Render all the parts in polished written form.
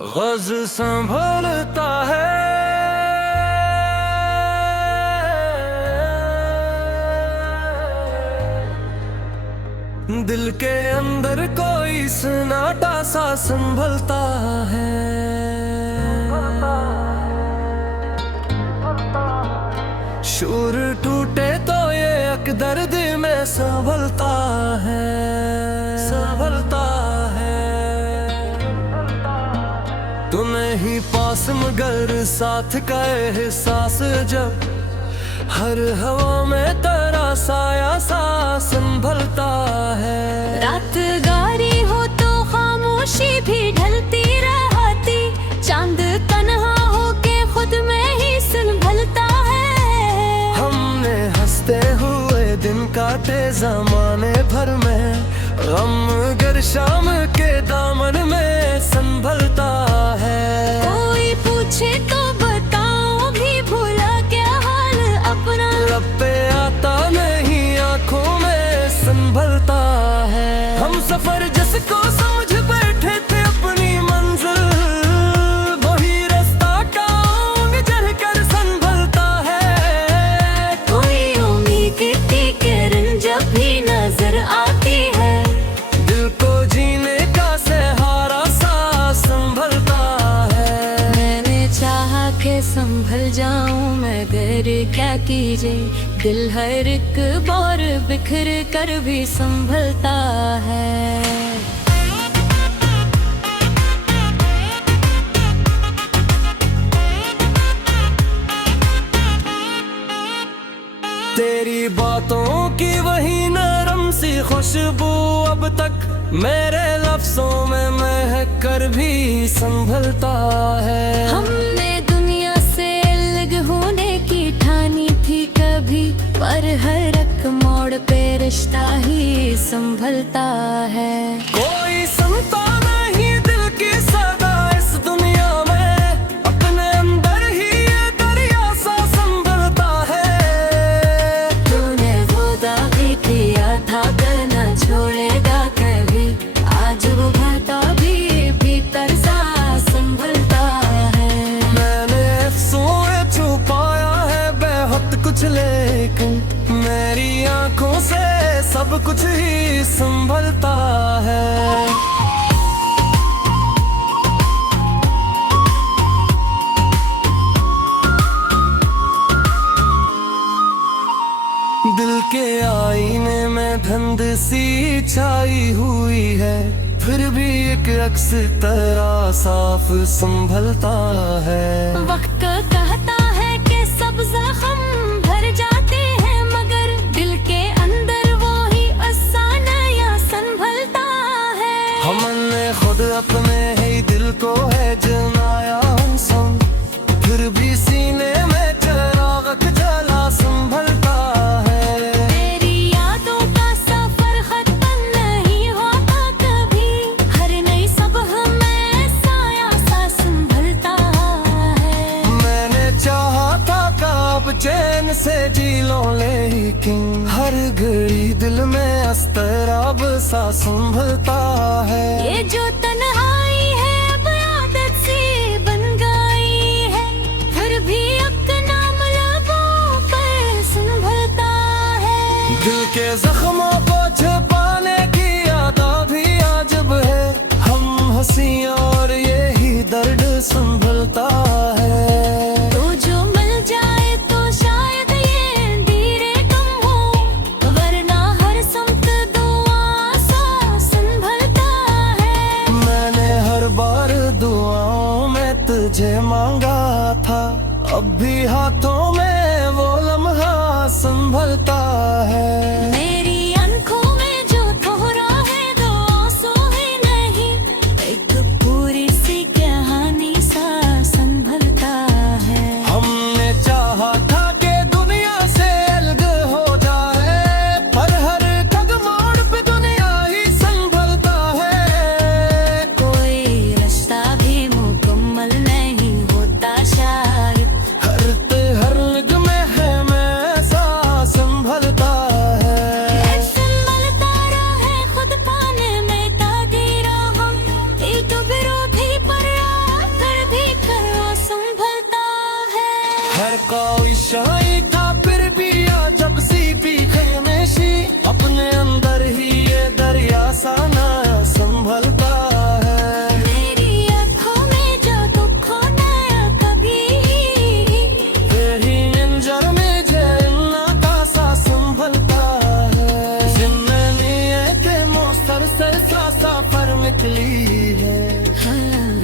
गज संभलता है दिल के अंदर कोई सन्नाटा सा संभलता है। शूर टूटे तो ये एक दर्द में संभलता है, संभलता है। तू नहीं पास मगर साथ का एहसास जब हर हवा में तेरा साया सा संभलता है। रात गारी हो तो खामोशी भी ढलती रहती, चांद तन्हा हो के खुद में ही संभलता है। हमने हंसते हुए दिन काटे जमाने भर में, गम गर शाम के दामन में संभलता है। कोई पूछे तो बताओ भी भूला क्या हाल अपना, लब पे आता नहीं आंखों में संभलता है। हम सफर जिसको समझ बैठे थे अपनी मंजिल, वही रास्ता टांग चढ़ कर संभलता है। कोई उम्मीद की किरण जब भी नजर आती है, दिल को जीने का सहारा सा संभलता है। मैंने चाहा के संभल जाऊं मगर क्या कीजिए, दिल हर एक बार बिखर कर भी संभलता है। तेरी बातों की वही नरम सी खुशबू अब तक मेरे लफ्जों में महक कर भी संभलता है। हमने दुनिया से अलग होने की ठानी थी कभी, पर हर एक मोड़ पे रिश्ता ही संभलता है। कोई सुनता नहीं दिल की सदा इस दुनिया में, अपने अंदर ही ये दरिया सा संभलता है। तूने वो दावे किया था करना छोड़ेगा कभी, आज वो घाटा भी भीतर सा संभलता है। मैंने अफसोस छुपाया है बेहद कुछ, लेकिन मेरी आंखों से सब कुछ ही संभलता है। दिल के आईने में धुंध सी छाई हुई है, फिर भी एक अक्स तेरा साफ संभलता है। वक्त कहता है कि सब जख्म भर जाते हैं, मगर दिल के अंदर वो ही अफसाना संभलता है। हमने खुद अपने ही दिल को है जलाया हम, फिर भी सीने में चिराग जला संभलता है। तेरी यादों का सफर खत्म नहीं होता कभी, हर नई सुबह में साया सा संभलता है। मैंने चाहा था कब चैन से जी लो, लेकिन हर घड़ी दिल में अस्तराब सा संभलता है। ये जो तन्हाई है अब आदत सी बन गई है, फिर भी अपना लबों पर संभलता है। दिल के जख्मों को छुपाने की यादा भी अजब है, हम हंसी और यही दर्द संभलता है। तो जो मिल जाए तो शायद ये धीरे कम हो, वरना हर समत दुआ सा संभलता है। मैंने हर बार दुआओं में तुझे मांगा था, अब भी हाथों में वो लम्हा संभलता है। मेरी आंखों में जो थोड़ा है दो आंसू ही नहीं, एक पूरी सी कहानी सा संभलता है। हमने चाहा था कि दुनिया से अलग हो जाए, पर हर कदम मोड़ पे दुनिया ही संभलता है। कोई रास्ता भी मुकम्मल नहीं होता शायद, हर लग में है मैं सा संभल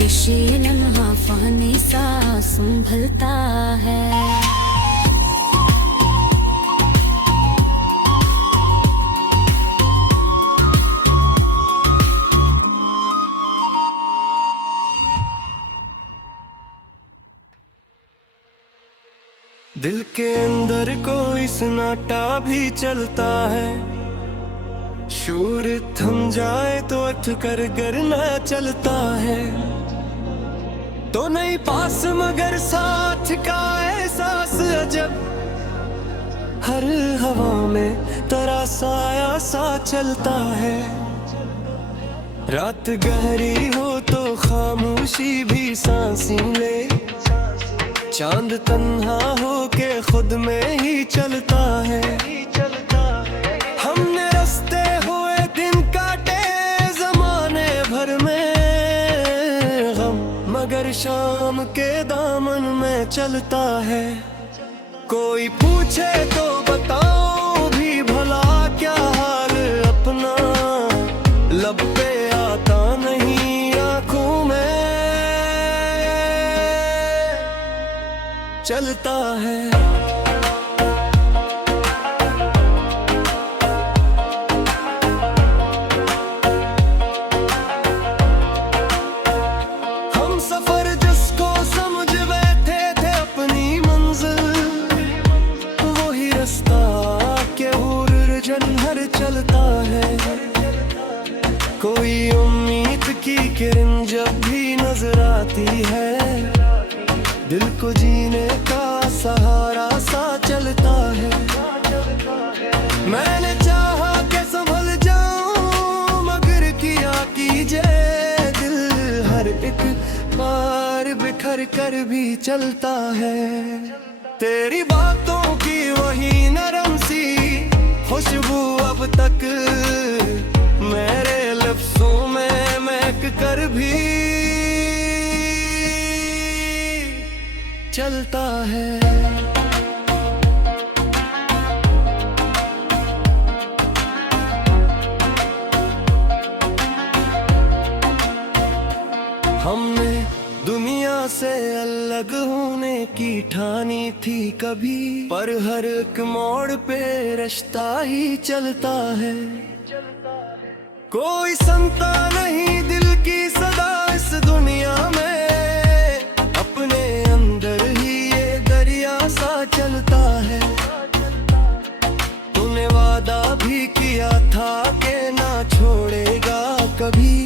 पेशी लम्हा फानी सा संभलता है। दिल के अंदर कोई सन्नाटा भी चलता है, शोर थम जाए तो अठ कर गरना चलता है। तो नहीं पास मगर साथ का एहसास अजब, हर हवा में तेरा साया सा चलता है। रात गहरी हो तो खामोशी भी सांसी ले, चांद तन्हा हो के खुद में ही चलता है। हमने रास्ते हुए दिन काटे जमाने भर में गम, मगर शाम के दामन में चलता है। कोई पूछे तो बताओ भी भला क्या हाल अपना, लब पे आता नहीं आंखों में चलता है। हम सफर जिसको समझ बैठे थे अपनी मंजिल, वही रास्ता के हुर जनहर चलता है। कोई उम्मीद की किरण जब भी नजर आती है, दिल को जीने का सहारा सा चलता है। मैंने चाहा कि संभल जाऊं मगर किया कीजिए, दिल हर एक बार बिखर कर भी चलता है। तेरी बातों की वही नरम सी खुशबू अब तक मेरे लफ्जों में महक कर भी चलता है। हमने दुनिया से अलग होने की ठानी थी कभी, पर हर एक मोड़ पे रास्ता ही चलता है। कोई संता नहीं दिल की सदा इस दुनिया में, अपने अंदर ही ये दरिया सा चलता है। तूने वादा भी किया था कि ना छोड़ेगा कभी,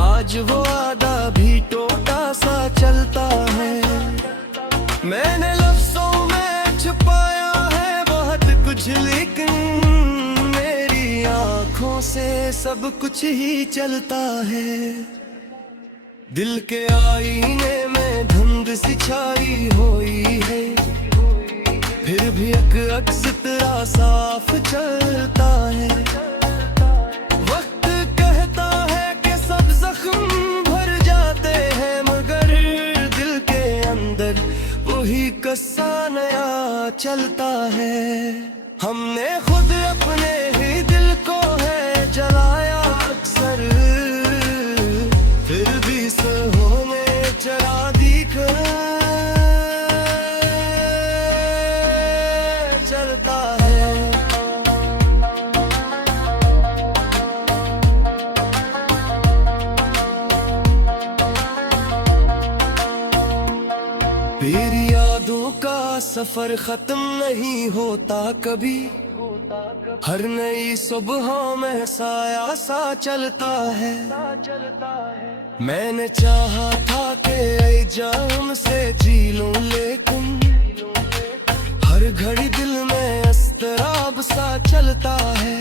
आज वो वादा भी टूटा सा चलता है। मैंने लफ्जों में छुपाया है बहुत कुछ, लेकिन मेरी आंखों से सब कुछ ही चलता है। दिल के आईने में धुंध सी छाई हुई है, फिर भी एक अक्स तेरा साफ चलता है। वक्त कहता है कि सब जख्म भर जाते हैं, मगर दिल के अंदर वही कस्सा नया चलता है। हमने खुद अपने ही दिल को है जलाया अक्सर, फिर भी होने चला दिखर चलता है। मेरी यादों का सफर खत्म नहीं होता कभी, हर नई सुबह में साया सा चलता है। मैंने चाहा था कि जाम से जी लूं, लेकिन हर घड़ी दिल में अस्तराब सा चलता है।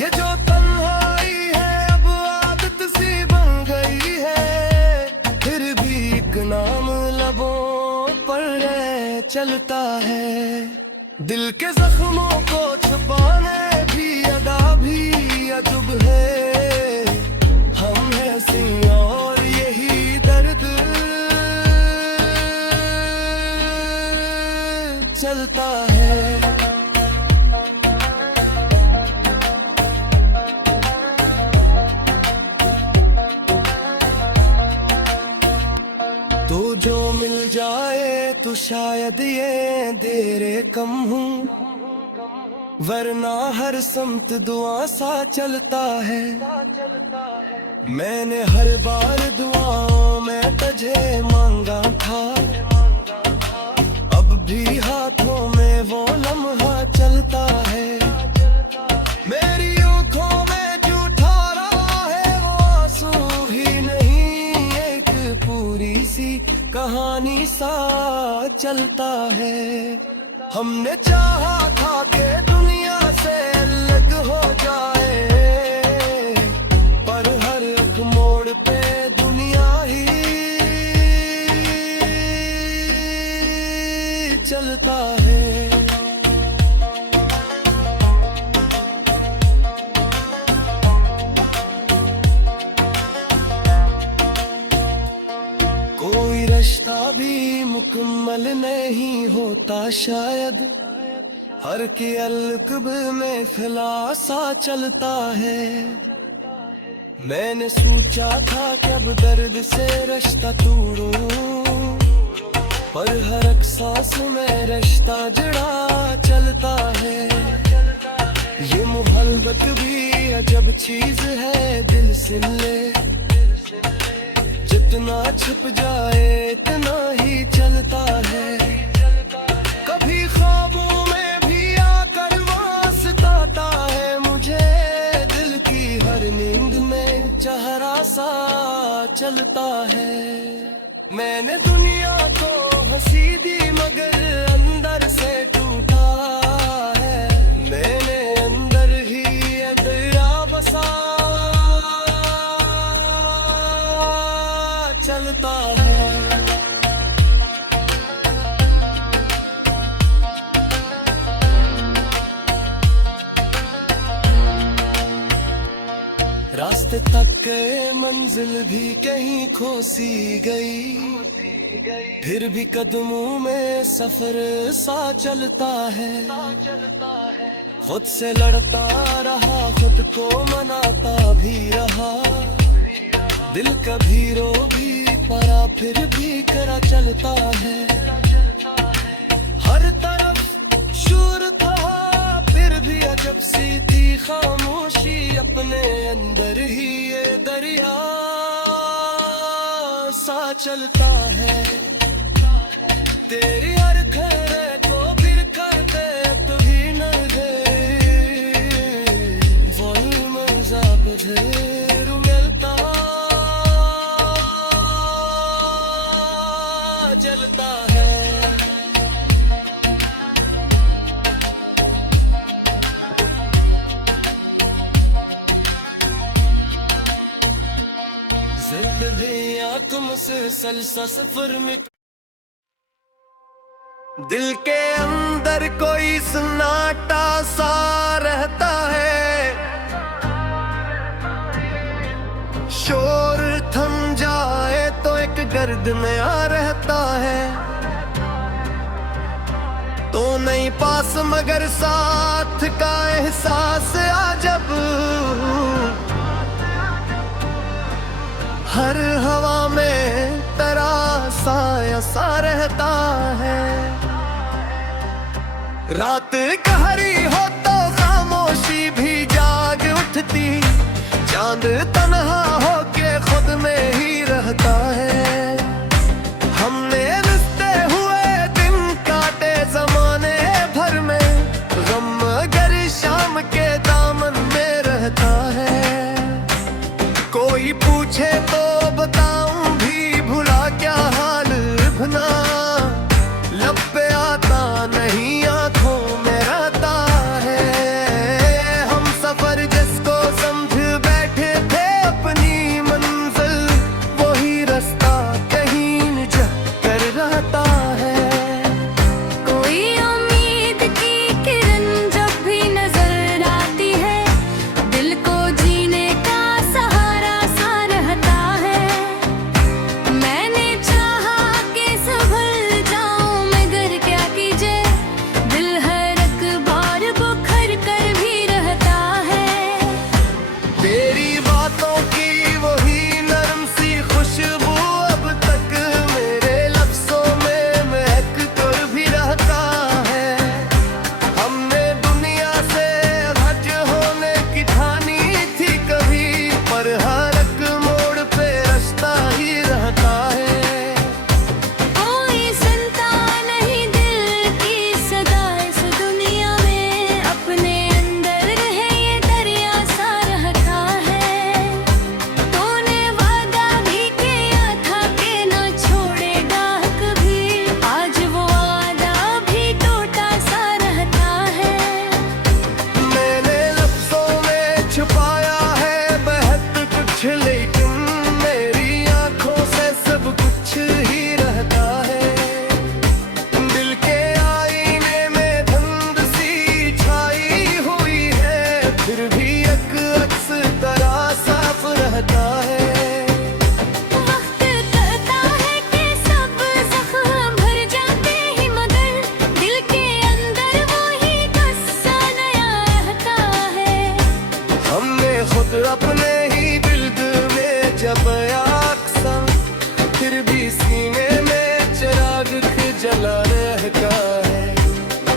ये जो तन्हाई है अब आदत सी बन गई है, फिर भी एक नाम लबों पर चलता है। दिल के जख्मों को छुपाने भी अदा भी अजब है, हम हैं सी और यही दर्द चलता है। जाए तो शायद ये देरे कम हूँ, वरना हर समत दुआ सा चलता है। मैंने हर बार दुआओं में तुझे मांगा था, अब भी हाथों में वो लम्हा चलता है। मेरी आँखों में झूठा रहा है वो आंसू ही नहीं, एक पूरी सी कहानी सा चलता है। हमने चाहा था कि दुनिया से अलग हो जाए, पर हर एक मोड़ पे दुनिया ही चलता है। कोई रिश्ता भी मुकम्मल नहीं होता शायद, हर के अलकब में खुलासा चलता है। मैंने सोचा था कि अब दर्द से रिश्ता तोड़ूं, पर हर एक सांस में रिश्ता जड़ा चलता है। ये मोहब्बत भी अजब चीज है, दिल से ले जितना छुप जाए इतना ही चलता है। कभी ख्वाबों में भी आकर वास्ताता है मुझे, दिल की हर नींद में चेहरा सा चलता है। मैंने दुनिया को हंसी दी मगर अंदर से टूटा है, मैंने अंदर ही ये दरिया बसा चलता है। रास्ते तक गए मंजिल भी कहीं खोसी गई, फिर भी कदमों में सफर सा चलता है। खुद से लड़ता रहा, खुद को मनाता भी रहा, दिल कभी रो भी पड़ा फिर भी करा चलता है। हर तरफ शोर था फिर भी अजब सी थी खामोशी, अपने अंदर ही ये दरिया सा चलता है। तेरी हर खैर को गिर कर दे तो भी न गए, वही मजाक ढेर मिलता चलता है। जिंदगियां तुम से सलसा सफर में, दिल के अंदर कोई सन्नाटा सा रहता है। शोर थम जाए तो एक गर्द नया रहता है। तो नहीं पास मगर साथ का एहसास आ जब, हर हवा में तरासा सा रहता है। रात गहरी हो तो खामोशी भी जाग उठती, चांद तन्हा होके खुद में ही रहता है। हमने रिश्ते हुए दिन काटे जमाने भर में, गम अगर शाम के दामन में रहता है। कोई पूछे तो बताऊं भी भुला क्या हाल भना, लब पे आता नहीं आंखों में रहता है। हम सफर जिसको समझ बैठे थे अपनी फिर भी सीने में चिराग जला रहता है।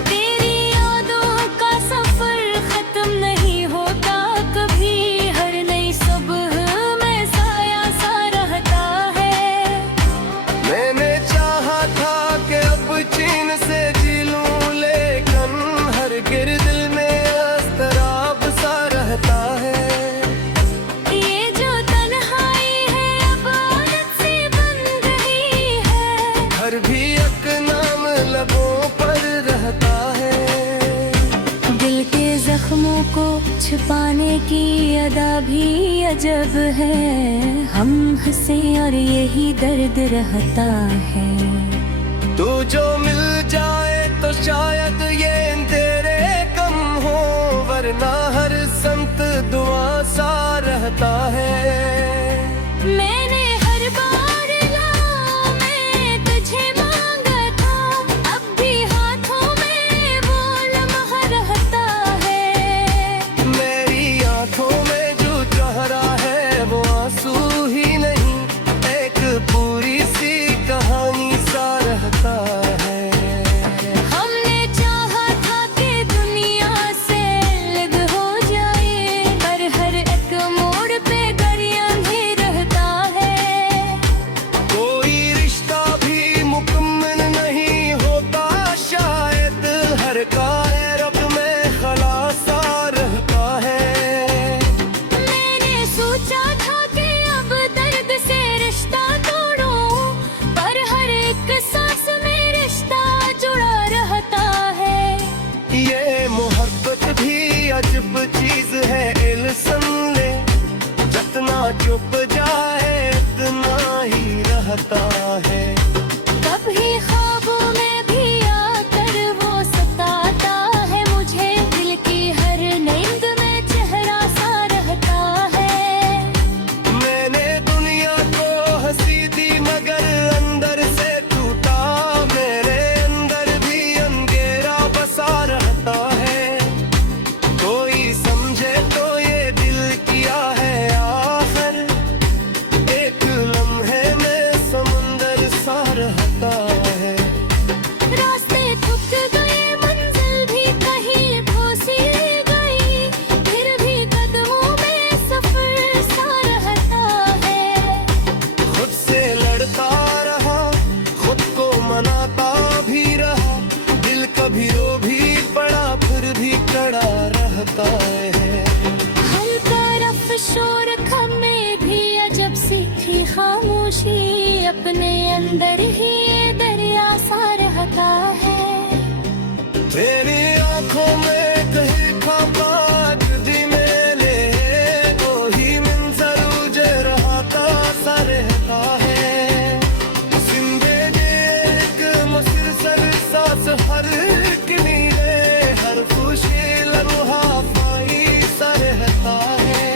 तेरी यादों का सफर खत्म नहीं होता कभी, हर नई सुबह में साया सा रहता है। मैंने चाहा था कि अब चैन से जी लूं, लेकिन हर गिर दिल में अस्तराब सा रहता है। ये जो तन्हाई है अब आदत से बन गई है, हर भी एक नाम लबों पर रहता है। दिल के जख्मों को छुपाने की अदा भी अजब है। हम हंसे और यही दर्द रहता है। तू जो मिल जाए तो शायद ये तेरे कम हो, वरना हर संत दुआ सा रहता है। मैंने हर बार ला मैं तुझे मांगा था, अब भी हाथों में वो लम्हा रहता है। मेरी आंखों में जो चेहरा है वो आंसू ही नहीं, एक पूरी सी कहानी सा रहता है। हमने चाहा था कि दुनिया से अलग हो जाए, पर हर एक मोड़ पे दरिया भी रहता है। कोई रिश्ता भी मुकम्मल नहीं होता शायद, हर काहे रब में खलासा रहता है। मैंने सोचा था कि अब दर्द से रिश्ता तोड़ूं, पर हर एक सांस में रिश्ता जुड़ा रहता है। ये मोहब्बत भी अजब चीज है, इल सुन ले, जितना चुप जाए इतना ही रहता है। कभी ख्वाबों में भी आकर वो सताता है मुझे, दिल की हर नींद में चेहरा सा रहता है। मैंने दुनिया को हंसी दी मगर अंदर से टूटा, मेरे अंदर भी अंधेरा बसा रहता है। कोई समझे तो ये दिल किया है आखिर, एक लम्हे में समंदर सा रहता है। रास्ते थक गए, मंजिल भी कहीं भूसी गई, फिर भी कदमों में सफर सा रहता है। खुद से लड़ता रहा, खुद को मनाता भी रहा, दिल कभी रो भी पड़ा फिर भी खड़ा रहता है। हर तरफ शोर खमे भी अजब सी थी खामोशी, अपने अंदर ही ये दरिया सा रहता है। तेरी आंखों में कहीं खापाग दी मेले, वो ही मंजर उजे रहता सा रहता है। जिंदगी एक मुसलसल सांस, हर एक नीले, हर खुशी लम्हा पाई सा रहता है।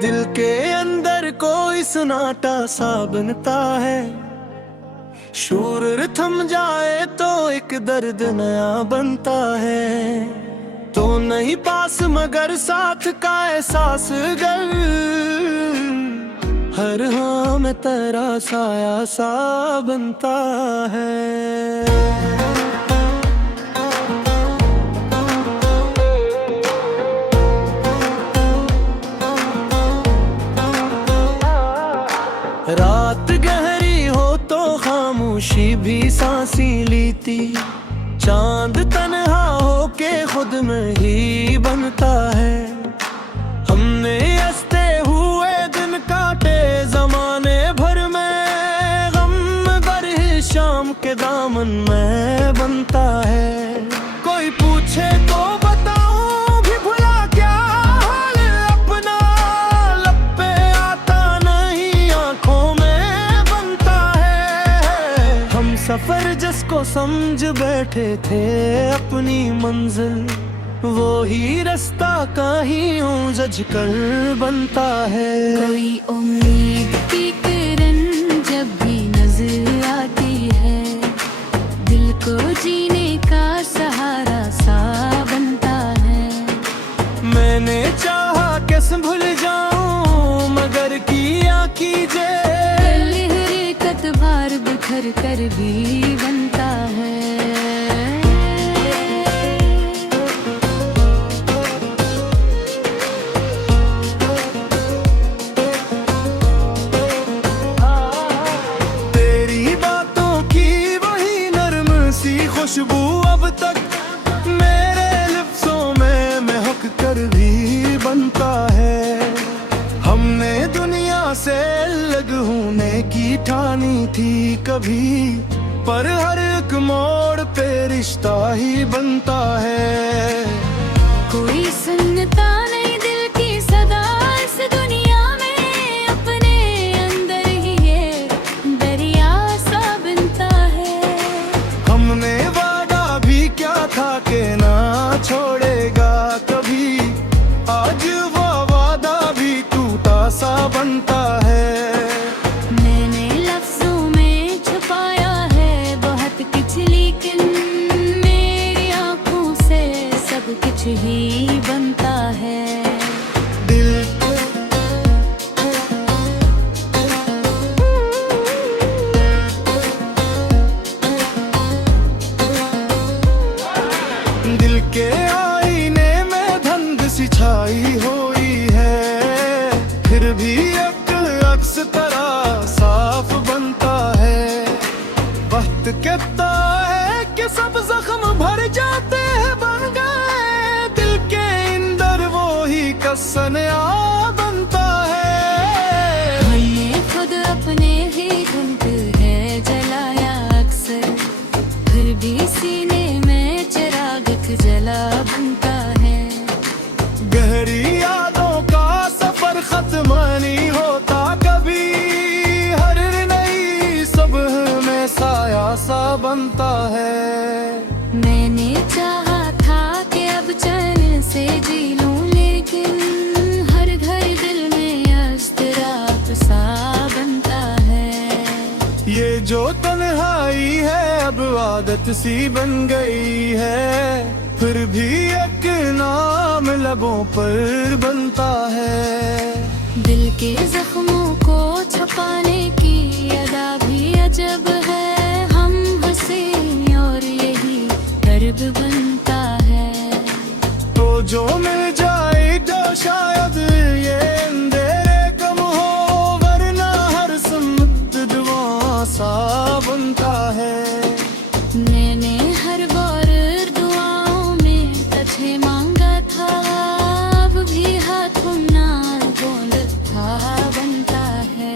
दिल के अंदर कोई सन्नाटा सा बनता है, शूर थम जाए तो एक दर्द नया बनता है। तो नहीं पास मगर साथ का एहसास गर, हर हाँ में तेरा साया सा बनता है। रात गहरी हो तो खामोशी भी सांसी लेती, चांद तन्हा हो के खुद में ही बनता है। हमने हंसते हुए दिन काटे जमाने भर में, गम गर ही शाम के दामन में बनता है। कोई पूछे तो बताऊं भी भुला क्या हाल अपना, लब पे आता नहीं आंखों में बनता है। हम सफर जिसको समझ बैठे थे अपनी मंजिल, वो ही रास्ता कहीं जज कर बनता है। कोई उम्मीद की किरण जब भी भर कर भी बनता है। तेरी बातों की वही नर्म सी खुशबू अब तक मेरे लिप्सों में महक कर भी बनता है। हमने दुनिया से अलग होने की ठानी थी कभी, पर हर एक मोड़ पे रिश्ता ही बनता है। कोई सुनता नहीं दिल की सदा इस दुनिया में, अपने अंदर ही ये दरिया सा बनता है। हमने वादा भी क्या था कि ना छोड़ेगा कभी, आज वो वादा भी टूटा सा बनता है। मैंने लफ्जों में छुपाया है बहुत कुछ, लेकिन मेरी आंखों से सब कुछ ही बनता है। दिल दिल के आईने में धुंध सी छाई हुई है, फिर भी एक अक्स तरह साफ बनता है। वक्त कहता है कि सब जख्म भर जाते हैं बन गए, दिल के अंदर वो ही कसन आ बनता है। हमने खुद अपने ही घुंट है जलाया अक्सर, फिर भी सीने में चिराग जला बनता है। गहरी यादों का सफर खत्म नहीं होता कभी, हर नई सुबह में साया सा बनता है। मैंने चाहा था कि अब चैन से जी लूं, लेकिन हर घर दिल में अस्तराप सा बनता है। ये जो तन्हाई है अब आदत सी बन गई है, फिर भी एक नाम लबों पर बनता है। दिल के जख्मों को छुपाने की अदा भी अजब है, हम हंसे और यही दर्द बनता है। तो जो मिल जाए तो शायद ये अंधेरे कम हो, वरना हर सुन्नत दुआ सा बनता है। मैंने हर बार दुआओं में तुझे मांगा था, अब भी हाथों ना बोल था बनता है।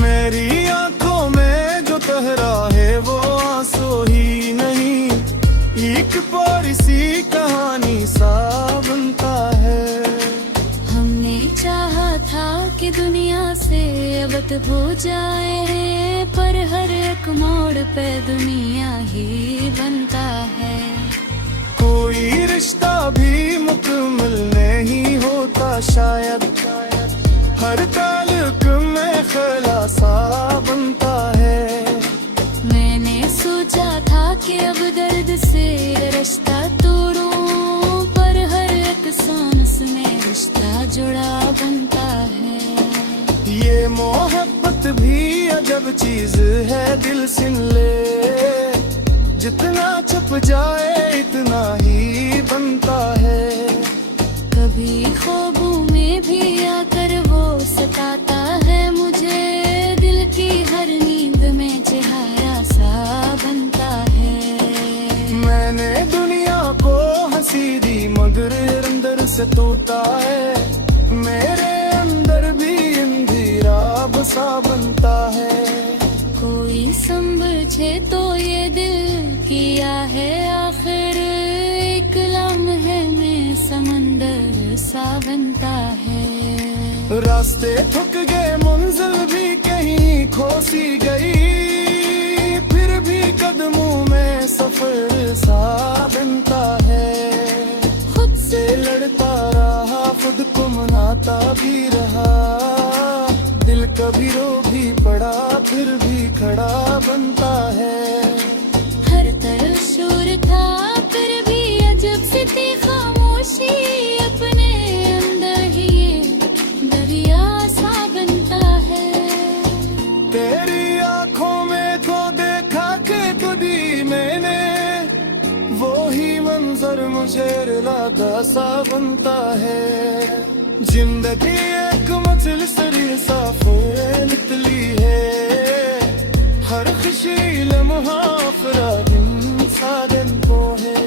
मेरी आंखों में जो तहरा है वो आंसू ही नहीं, एक प्यारी सी कहानी सा बनता है। हमने चाहा था कि दुनिया से अब हो जाए, पर हर एक मोड़ पे दुनिया ही बनता है। कोई रिश्ता भी मुकम्मल नहीं होता शायद, हर ताल्लुक में खुलासा बनता है। मैंने सोचा था कि अब दर्द से रिश्ता तोड़ूं, पर हर एक सांस में रिश्ता जुड़ा बनता है। ये मोहब्बत भी अजब चीज है, दिल सुन ले, जितना छुप जाए इतना ही बनता है। कभी ख्वाबों में भी आकर वो सताता है मुझे, दिल की हर नींद में चेहरा सा बनता है। मैंने दुनिया को हंसी दी मगर अंदर से टूटा है, मेरे अंदर भी अंधेरा बसा बनता है। कोई समझे तो ये दिल किया है आखिर, एक लम्हे में समंदर सा बनता है। रास्ते थक गए मंजिल भी कहीं खोसी गई, फिर भी कदमों में सफर सा बनता है। खुद से लड़ता रहा, खुद को मनाता भी रहा, दिल कभी रो भी पड़ा फिर भी खड़ा बनता है। हर तरफ शोर था फिर भी अजब सी थी खामोशी, अपने अंदर ही ये दरिया सा बनता है। तेरी आंखों में सा बनता है। जिंदगी एक मजलिस साफे निकली है, हर खुशी लम्हा फरा दिन सादन को है।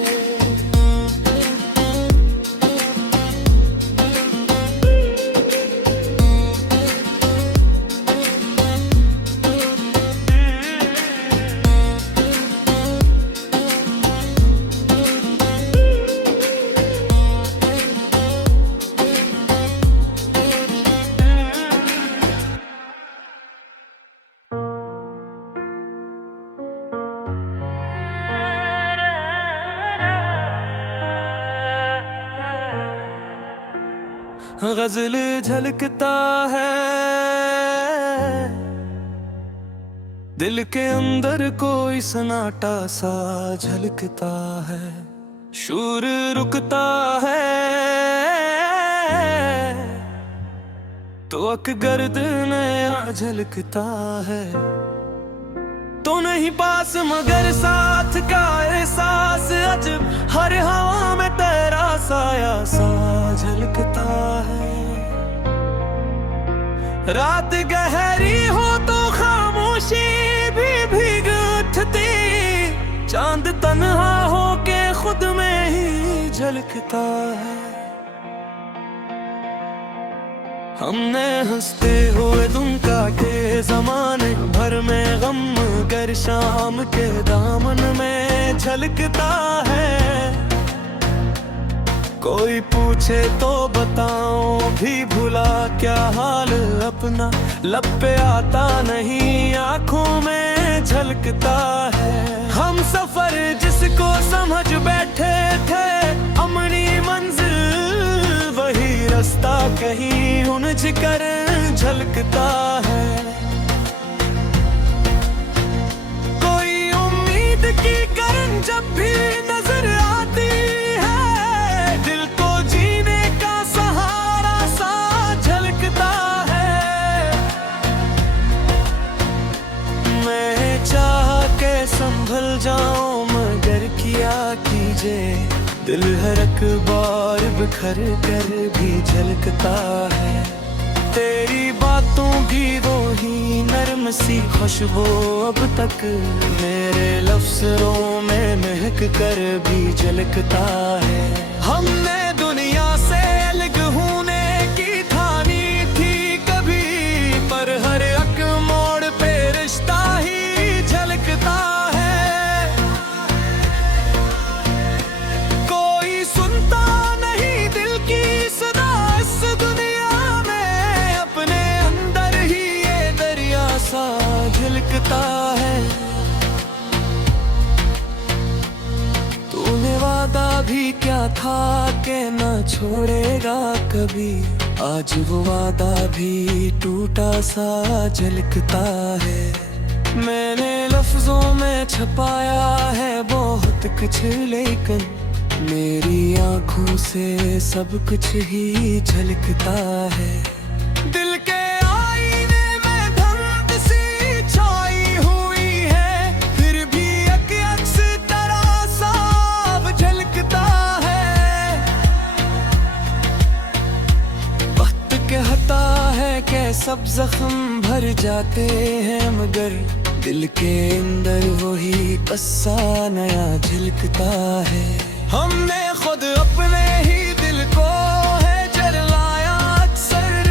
गजल झलकता है, दिल के अंदर कोई सन्नाटा सा झलकता है। शूर रुकता है तो अक गर्द नया झलकता है। तो नहीं पास मगर साथ का एहसास अजब, हर हवा में तेरा साया सा झलकता है। रात गहरी हो तो खामोशी भी भीग उठती, चांद तन्हा हो के खुद में ही झलकता है। हमने हंसते हुए तुम काटे जमाने भर में गम, कर शाम के दामन में झलकता है। कोई पूछे तो बताओ भी भुला क्या हाल अपना, लब पे आता नहीं आंखों में झलकता है। हम सफर जिसको समझ बैठे थे अपनी मंजिल, वही रास्ता कहीं उलझ कर झलकता है। कोई उम्मीद की किरण जब भी नजर आती है, दिल को जीने का सहारा सा झलकता है। मैं चाह के संभल जाऊं मगर किया कीजे, दिल हर एक बार बिखर कर भी झलकता है। तेरी बातों की वो ही नरम सी खुशबू अब तक मेरे लफ्ज़ों में महक कर भी झलकता है। हमने दुनिया से अलग होने की ठानी थी कभी, पर हर एक मोड़ पे रिश्ता ही झलकता है। कोई सुनता नहीं दिल की सदा इस दुनिया में, अपने अंदर ही ये दरिया सा झलकता है। तूने वादा भी क्या था कि न छोड़ेगा कभी, आज वो वादा भी टूटा सा झलकता है। मैंने लफ्जों में छपाया है बहुत कुछ, लेकिन मेरी आंखों से सब कुछ ही झलकता है। दिल के आईने में धुंध सी छाई हुई है, फिर भी एक अक्स तरह साफ झलकता है। वक्त कहता है कि सब जख्म भर जाते हैं, मगर दिल के अंदर वही कस्सा नया झलकता है। हमने खुद अपने ही दिल को है जलाया अक्सर,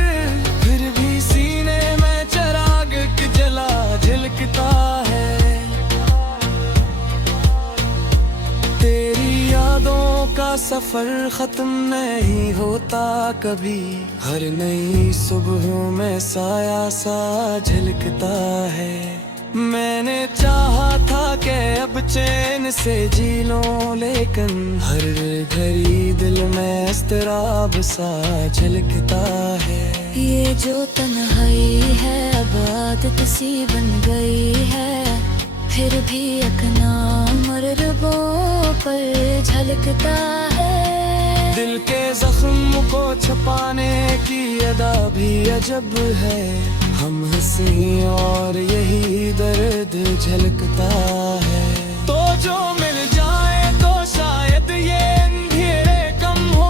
फिर भी सीने में चिराग की जला झलकता है। तेरी यादों का सफर खत्म नहीं होता कभी, हर नई सुबह में साया सा झलकता है। मैंने चाहा था कि अब चैन से जी लूं, लेकिन हर घड़ी दिल में इस्तराब सा झलकता है। ये जो तन्हाई है अब आदत सी बन गई है, फिर भी एक नाम रबों पर झलकता है। दिल के जख्म को छुपाने की अदा भी अजब है, हम हंसी और यही दर्द झलकता है। तो जो मिल जाए तो शायद ये अंधेरे कम हो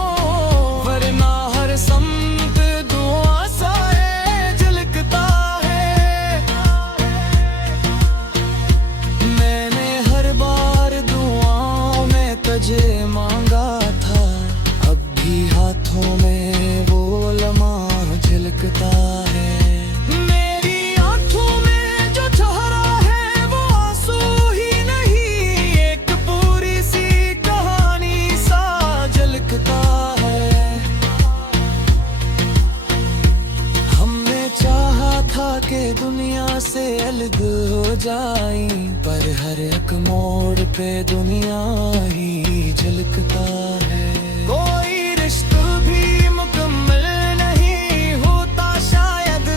से अलग हो जाई, पर हर एक मोड़ पे दुनिया ही झलकता है। कोई रिश्ता भी मुकम्मल नहीं होता शायद,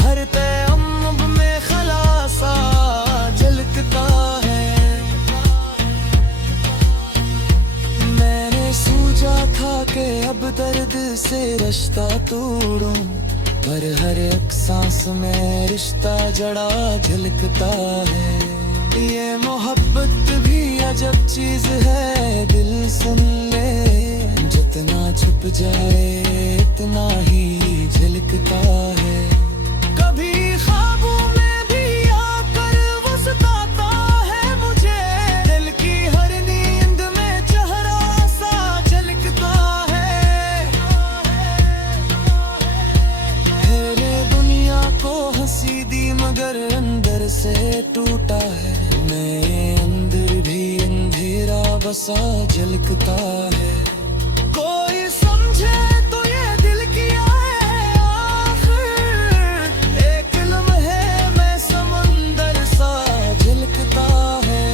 हर तयम्मुम में खलासा झलकता है। मैंने सोचा था कि अब दर्द से रिश्ता तोड़ूं, पर हर एक सांस में रिश्ता जड़ा झलकता है। ये मोहब्बत भी अजब चीज है, दिल सुन ले, जितना छुप जाए इतना ही झलकता है। कभी ख्वाबों में भी आकर वो सताता है मुझे, दिल की हर नींद में चेहरा सा झलकता है। मेरे दुनिया को हंसी दी मगर अंदर से टूटा है, मेरे अंदर भी अंधेरा बसा झलकता है। कोई समझे तो ये दिल किया है आखिर, एक लम्हे में समंदर सा झलकता है।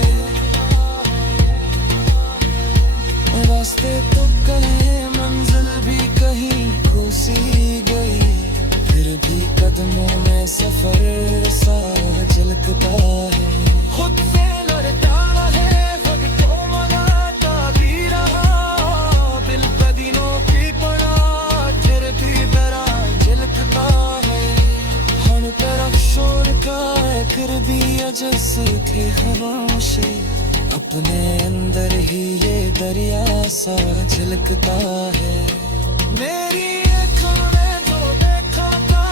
रास्ते तो कहीं मंजिल भी कहीं खो सी गई, फिर भी कदमों में सफर सा झलकता है। खुद से लड़ता है, खुद को मनाता भी रहा, दिल कदीनों की पड़ा फिर भी डरा झलकता है। हर तरफ शोर का है फिर भी अजस थे खामोशी, अपने अंदर ही ये दरिया सा झलकता है। मेरी आँखों में जो देखा था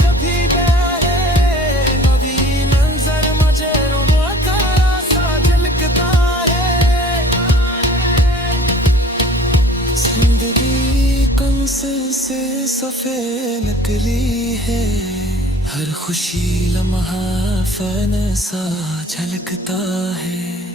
कभी बहे, नदी मंजर मुझे रुलाता सा झलकता है। जिंदगी कंसल से सफेद निकली है, हर खुशी लम्हा फन सा झलकता है।